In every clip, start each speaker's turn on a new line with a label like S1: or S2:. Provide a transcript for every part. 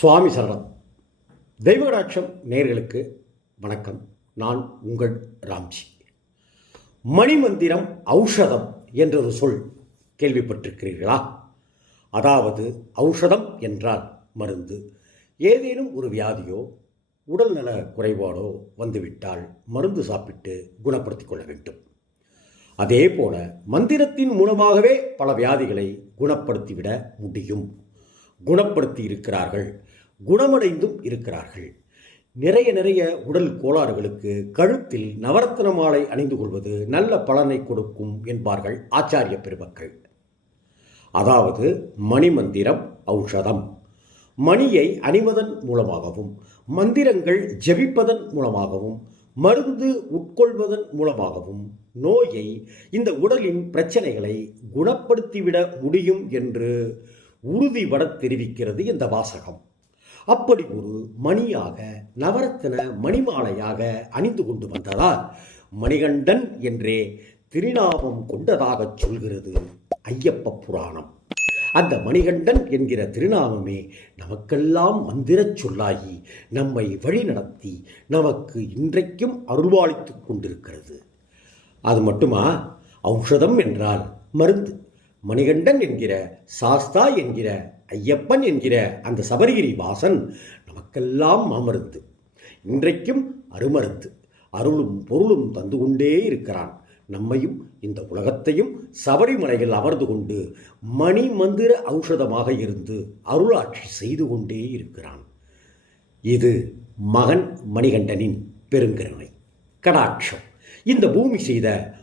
S1: சுவாமி சரணம். தெய்வகடாட்சம் நேர்களுக்கு வணக்கம். நான் உங்கள் ராம்ஜி. மணிமந்திரம் ஔஷதம் என்றொரு சொல் கேள்விப்பட்டிருக்கிறீர்களா? அதாவது ஔஷதம் என்றால் மருந்து. ஏதேனும் ஒரு வியாதியோ உடல்நல குறைபாடோ வந்துவிட்டால் மருந்து சாப்பிட்டு குணப்படுத்திக் கொள்ள வேண்டும். அதே போல மந்திரத்தின் மூலமாகவே பல வியாதிகளை குணப்படுத்திவிட முடியும். குணப்படுத்தி இருக்கிறார்கள். குணமடைந்தும் இருக்கிறார்கள். நிறைய நிறைய உடல் கோளாறுகளுக்கு கழுத்தில் நவரத்ன மாலை அணிந்து கொள்வது நல்ல பலனை கொடுக்கும் என்பார்கள் ஆச்சாரிய பெருமக்கள். அதாவது மணிமந்திரம் ஔஷதம். மணியை அணிவதன் மூலமாகவும் மந்திரங்கள் ஜெபிப்பதன் மூலமாகவும் மருந்து உட்கொள்வதன் மூலமாகவும் நோயை இந்த உடலின் பிரச்சனைகளை குணப்படுத்திவிட முடியும் என்று உறுதிபட தெரிவிக்கிறது இந்த வாசகம். அப்படி ஒரு மணியாக நவரத்தின மணிமாலையாக அணிந்து கொண்டு வந்ததால் மணிகண்டன் என்றே திருநாமம் கொண்டதாகச் சொல்கிறது ஐயப்ப புராணம். அந்த மணிகண்டன் என்கிற திருநாமமே நமக்கெல்லாம் மந்திரச் சொல்லாகி நம்மை வழிநடத்தி நமக்கு இன்றைக்கும் அருள்வாளித்து கொண்டிருக்கிறது. அது மட்டுமா? ஔஷதம் என்றால் மருந்து. மணிகண்டன் என்கிற சாஸ்தா என்கிற ஐயப்பன் என்கிற அந்த சபரிகிரி வாசன் நமக்கெல்லாம் மாமருந்து. இன்றைக்கும் அருமருந்து. அருளும் பொருளும் தந்து கொண்டே இருக்கிறான். நம்மையும் இந்த உலகத்தையும் சபரிமலையில் அமர்ந்து கொண்டு மணி மந்திர ஔஷதமாக இருந்து அருளாட்சி செய்து கொண்டே இருக்கிறான். இது மகன் மணிகண்டனின் பெருங்கருணை. கடாட்சம். இந்த பூமி செய்த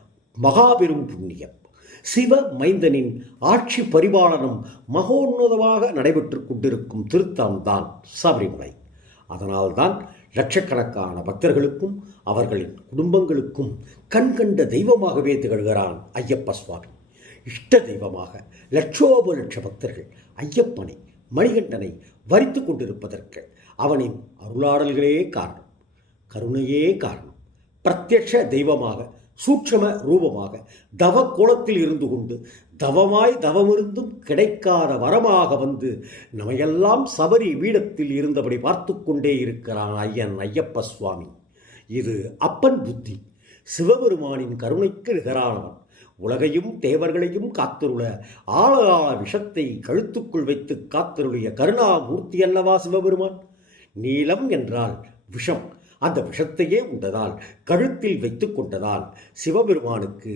S1: மகாபெரும் புண்ணியம். சிவ மைந்தனின் ஆட்சி பரிபாலனம் மகோன்னதமாக நடைபெற்று கொண்டிருக்கும் திருத்தலம்தான் சபரிமலை. அதனால்தான் லட்சக்கணக்கான பக்தர்களுக்கும் அவர்களின் குடும்பங்களுக்கும் கண்கண்ட தெய்வமாகவே திகழ்கிறான் ஐயப்ப சுவாமி. இஷ்ட தெய்வமாக லட்சோப லட்ச பக்தர்கள் ஐயப்பனை மணிகண்டனை வரித்து கொண்டிருப்பதற்கு அவனின் அருளாடல்களே காரணம் கருணையே காரணம். பிரத்யட்ச தெய்வமாக சூட்சம ரூபமாக தவ கோலத்தில் இருந்து கொண்டு தவமாய் தவமிருந்தும் கிடைக்காத வரமாக வந்து நம்மையெல்லாம் சபரி வீடத்தில் இருந்தபடி பார்த்து கொண்டே இருக்கிறான் ஐயன் ஐயப்ப சுவாமி. இது அப்பன் புத்தி. சிவபெருமானின் கருணைக்கு நிகரானவன். உலகையும் தேவர்களையும் காத்திருள ஆழகால விஷத்தை கழுத்துக்குள் வைத்து காத்திருளிய கருணாமூர்த்தி அல்லவா சிவபெருமான்? நீலம் என்றால் விஷம். அந்த விஷத்தையே உண்டதால் கழுத்தில் வைத்து கொண்டதால் சிவபெருமானுக்கு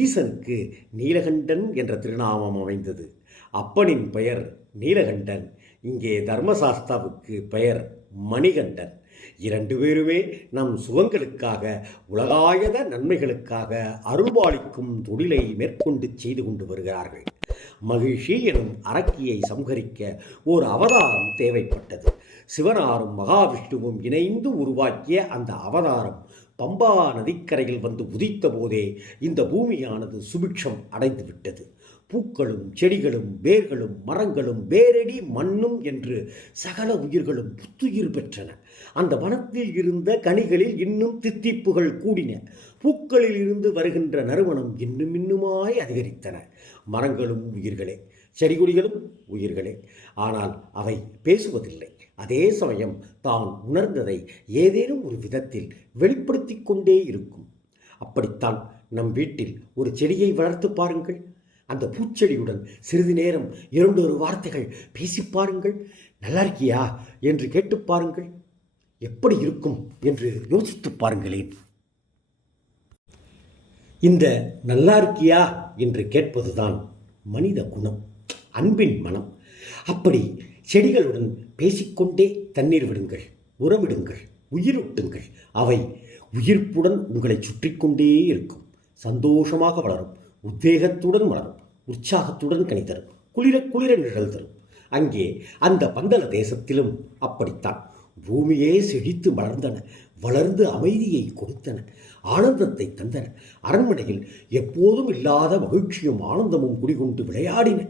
S1: ஈசனுக்கு நீலகண்டன் என்ற திருநாமம் அமைந்தது. அப்பனின் பெயர் நீலகண்டன் இங்கே தர்மசாஸ்தாவுக்கு பெயர் மணிகண்டன். இரண்டு பேருமே நம் சுகங்களுக்காக உலகாயத நன்மைகளுக்காக அருள்பாலிக்கும் தொழிலை மேற்கொண்டு செய்து கொண்டு வருகிறார்கள். மகிழ்ச்சி எனும் அரக்கியை சம்ஹரிக்க ஒரு அவதாரம் தேவைப்பட்டது. சிவனாரும் மகாவிஷ்ணுவும் இணைந்து உருவாக்கிய அந்த அவதாரம் பம்பா நதிக்கரையில் வந்து உதித்த போதே இந்த பூமியானது சுபிக்ஷம் அடைந்துவிட்டது பூக்களும் செடிகளும் வேர்களும் மரங்களும் வேரடி மண்ணும் என்று சகல உயிர்களும் புத்துயிர் பெற்றன. அந்த வனத்தில் இருந்த கனிகளில் இன்னும் தித்திப்புகள் கூடின. பூக்களில் இருந்து வருகின்ற நறுமணம் இன்னும் இன்னுமாய் அதிகரித்தன. மரங்களும் உயிர்களே செடிகொடிகளும் உயிர்களே. ஆனால் அவை பேசுவதில்லை. அதே சமயம் தான் உணர்ந்ததை ஏதேனும் ஒரு விதத்தில் வெளிப்படுத்தி கொண்டே இருக்கும். அப்படித்தான் நம் வீட்டில் ஒரு செடியை வளர்த்து பாருங்கள். அந்த பூச்செடியுடன் சிறிது நேரம் இரண்டொரு வார்த்தைகள் பேசி பாருங்கள். நல்லா இருக்கியா என்று கேட்டு பாருங்கள். எப்படி இருக்கும் என்று யோசித்து பாருங்களேன். இந்த நல்லா இருக்கியா என்று கேட்பதுதான் மனித குணம் அன்பின் மனம். அப்படி செடிகளுடன் பேசிக்கொண்டே தண்ணீர் விடுங்கள். உரமிடுங்கள் உயிரூட்டுங்கள் அவை உயிர்ப்புடன் உங்களை சுற்றி கொண்டே இருக்கும். சந்தோஷமாக வளரும். உத்வேகத்துடன் வளரும். உற்சாகத்துடன் கணித்தரும் குளிர குளிர நிழல் தரும். அங்கே அந்த பந்தல தேசத்திலும் அப்படித்தான். பூமியே செழித்து வளர்ந்தன வளர்ந்து அமைதியை கொடுத்தன. ஆனந்தத்தை தந்தன. அரண்மனையில் எப்போதும் இல்லாத மகிழ்ச்சியும் ஆனந்தமும் குடிகொண்டு விளையாடின.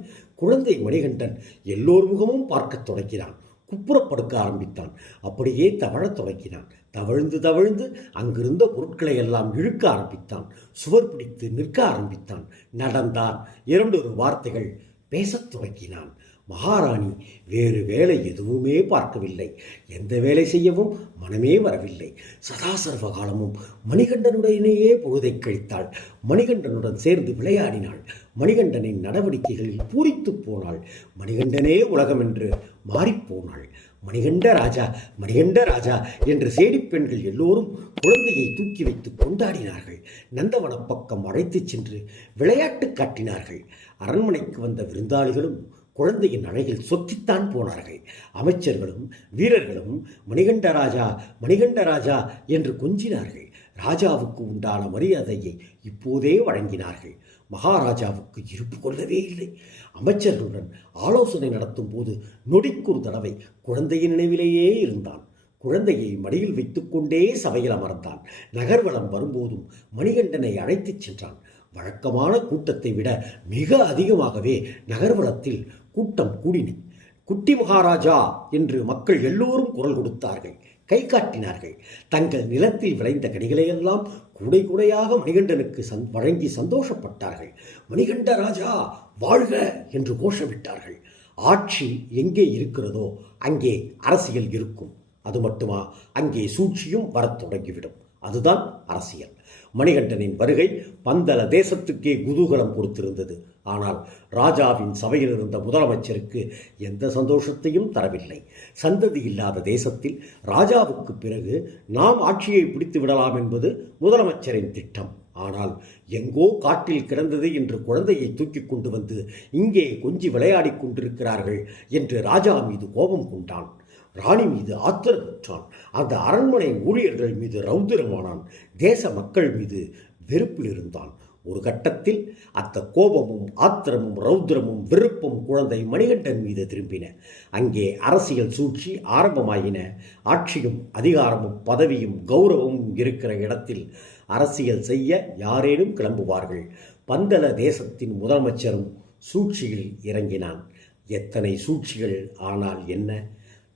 S1: குழந்தை மணிகண்டன் எல்லோர் முகமும் பார்க்கத் தொடங்கினான். குப்புறப்படுக்க ஆரம்பித்தான். அப்படியே தவழத் தொடங்கினான். தவழ்ந்து தவழ்ந்து அங்கிருந்த பொருட்களை எல்லாம் இழுக்க ஆரம்பித்தான். சுவர் பிடித்து நிற்க ஆரம்பித்தான். நடந்தான். இரண்டொரு வார்த்தைகள் பேசத் தொடங்கினான். மகாராணி வேறு வேலை எதுவுமே பார்க்கவில்லை. எந்த வேலை செய்யவும் மனமே வரவில்லை. சதா சர்வ காலமும் மணிகண்டனுடனேயே பொழுதை கழித்தாள். மணிகண்டனுடன் சேர்ந்து விளையாடினாள். மணிகண்டனின் நடவடிக்கைகளில் பூரித்துப் போனாள். மணிகண்டனே உலகம் என்று மாறிப்போனாள் மணிகண்ட ராஜா மணிகண்ட ராஜா என்று சேடிப்பெண்கள் எல்லோரும் குழந்தையை தூக்கி வைத்து கொண்டாடினார்கள். நந்தவனப் பக்கம் அழைத்துச் சென்று விளையாட்டு காட்டினார்கள். அரண்மனைக்கு வந்த விருந்தாளிகளும் குழந்தையின் அழகில் சொத்தித்தான் போனார்கள். அமைச்சர்களும் வீரர்களும் மணிகண்ட ராஜா மணிகண்ட ராஜா என்று கொஞ்சினார்கள். ராஜாவுக்கு உண்டான மரியாதையை இப்போதே வழங்கினார்கள். மகாராஜாவுக்கு இருப்பு கொள்ளவே இல்லை. அமைச்சர்களுடன் ஆலோசனை நடத்தும் போது நொடிக்கொரு தடவை குழந்தையின் நினைவிலேயே இருந்தான். குழந்தையை மடியில் வைத்துக்கொண்டே சபையில் அமர்ந்தான். நகர்வலம் வரும்போதும் மணிகண்டனை அழைத்துச் சென்றான். வழக்கமான கூட்டத்தை விட மிக அதிகமாகவே நகர்வலத்தில் கூட்டம் கூடின குட்டி மகாராஜா என்று மக்கள் எல்லோரும் குரல் கொடுத்தார்கள் கை காட்டினார்கள். தங்கள் நிலத்தில் விளைந்த கனிகளையெல்லாம் கூடை கூடையாக மணிகண்டனுக்கு சந் வழங்கி சந்தோஷப்பட்டார்கள். மணிகண்ட ராஜா வாழ்க! என்று கோஷமிட்டார்கள். ஆட்சி எங்கே இருக்கிறதோ அங்கே அரசியல் இருக்கும். அது மட்டுமா? அங்கே சூழ்ச்சியும் வரத் தொடங்கிவிடும். அதுதான் அரசியல். மணிகண்டனின் வருகை பந்தல தேசத்துக்கே குதூகலம் கொடுத்திருந்தது. ஆனால் ராஜாவின் சபையில் இருந்த முதலமைச்சருக்கு எந்த சந்தோஷத்தையும் தரவில்லை. சந்ததி இல்லாத தேசத்தில் ராஜாவுக்கு பிறகு நாம் ஆட்சியை பிடித்து விடலாம் என்பது முதலமைச்சரின் திட்டம். ஆனால் எங்கோ காட்டில் கிடந்தது என்று குழந்தையை தூக்கி கொண்டு வந்து இங்கே கொஞ்சி விளையாடிக் கொண்டிருக்கிறார்கள் என்று ராஜா மீது கோபம் கொண்டான். ராணி மீது ஆத்திரமுற்றான் அந்த அரண்மனை ஊழியர்கள் மீது ரௌத்திரமானான் தேச மக்கள் மீது வெறுப்பில் இருந்தான். ஒரு கட்டத்தில் அந்த கோபமும் ஆத்திரமும் ரௌத்திரமும் வெறுப்பும் குழந்தை மணிகண்டன் மீது திரும்பின. அங்கே அரசியல் சூழ்ச்சி ஆரம்பமாயின. ஆட்சியும் அதிகாரமும் பதவியும் கௌரவமும் இருக்கிற இடத்தில் அரசியல் செய்ய யாரேனும் கிளம்புவார்கள். பந்தல தேசத்தின் முதலமைச்சரும் சூழ்ச்சியில் இறங்கினான். எத்தனை சூழ்ச்சிகள் ஆனால் என்ன?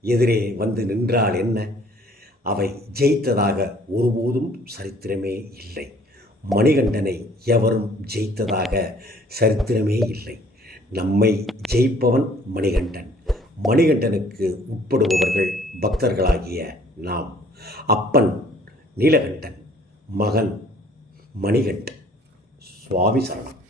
S1: எதிரே வந்து நின்றால் என்ன? அவை ஜெயித்ததாக ஒருபோதும் சரித்திரமே இல்லை. மணிகண்டனை எவரும் ஜெயித்ததாக சரித்திரமே இல்லை. நம்மை ஜெயிப்பவன் மணிகண்டன். மணிகண்டனுக்கு உட்படுபவர்கள் பக்தர்களாகிய நாம். அப்பன் நீலகண்டன் மகன் மணிகண்டன். சுவாமி சரணம்.